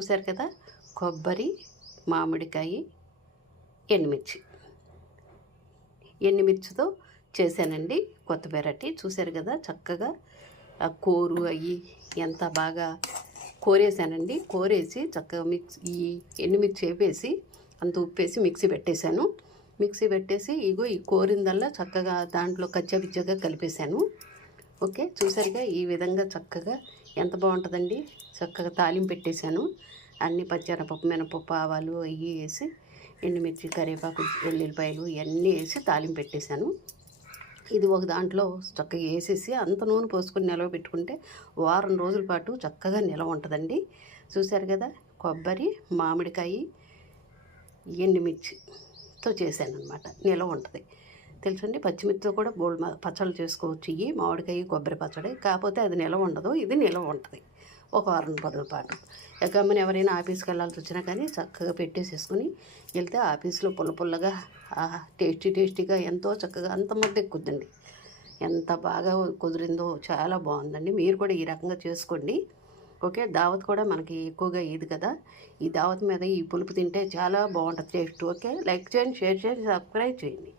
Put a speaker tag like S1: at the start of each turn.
S1: చూశారు కదా? కొబ్బరి మామిడికాయ ఎండుమిర్చి ఎండుమిర్చితో చేశానండి కొత్త వెరైటీ చూశారు కదా? చక్కగా ఆ కోరు అయ్యి ఎంత బాగా కోరేసానండి కోరేసి చక్కగా మిక్స్ ఈ ఎండుమిర్చి వేపేసి అంత ఉప్పేసి మిక్సీ పెట్టేశాను. మిక్సీ పెట్టేసి ఇగో ఈ కోరిందల్లా చక్కగా దాంట్లో కచ్చపిచ్చగా కలిపేశాను. ఓకే? చూసారుగా ఈ విధంగా చక్కగా ఎంత బాగుంటుందండి? చక్కగా తాలింపు పెట్టేశాను. అన్ని పచ్చెనపప్పు మినపప్పు ఆవాలు అవి వేసి ఎండుమిర్చి కరివేపాకు ఎల్లుల్లిపాయలు ఇవన్నీ వేసి తాలింపు పెట్టేశాను. ఇది ఒక దాంట్లో చక్కగా వేసేసి అంత నూనె పోసుకొని నిలవ పెట్టుకుంటే వారం రోజుల పాటు చక్కగా నిలవ ఉంటుందండి. చూశారు కదా? కొబ్బరి మామిడికాయ ఎండుమిర్చితో చేశాను అనమాట నిలవ ఉంటుంది. తెలుసండి? పచ్చిమిర్చితో కూడా బోల్డ్ పచ్చళ్ళు చేసుకోవచ్చు. ఇవి మామిడికాయ కొబ్బరి పచ్చడి. కాకపోతే అది నిలవ ఉండదు. ఇది నిలవ ఉంటుంది. ఒక వారం రోజుల పాటు. ఎక్కమని ఎవరైనా ఆఫీస్కి వెళ్ళాల్సి వచ్చినా కానీ చక్కగా పెట్టేసేసుకుని వెళ్తే ఆఫీస్లో పుల్ల పుల్లగా టేస్టీ టేస్టీగా ఎంతో చక్కగా అంత ముద్ద ఎక్కుద్దండి ఎంత బాగా కుదిరిందో చాలా బాగుందండి. మీరు కూడా ఈ రకంగా చేసుకోండి. ఓకే? దావత్ కూడా మనకి ఎక్కువగా ఇది కదా? ఈ దావత్ మీద ఈ పులుపు తింటే చాలా బాగుంటుంది టేస్ట్. ఓకే? లైక్ చేయండి షేర్ చేయండి సబ్స్క్రైబ్ చేయండి.